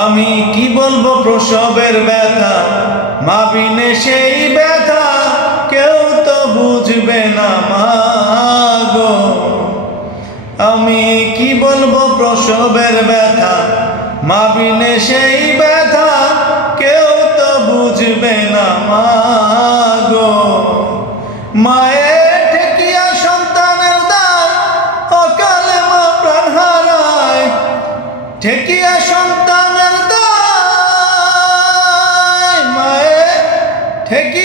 আমি কি বলবো প্রসবের ব্যথা, মা বিনে সেই ব্যথা কেউ তো বুঝবে না মা গো। আমি কি বলবো প্রসবের ব্যথা, মা বিনে সেই ব্যথা কেউ তো বুঝবে না মা গো। মায়ের ঠেকিয়া সন্তানের দায়, অকালে মা প্রাণ হারায়। ঠেকিয়া সন্তানের দায়, মায়ের ঠেকিয়া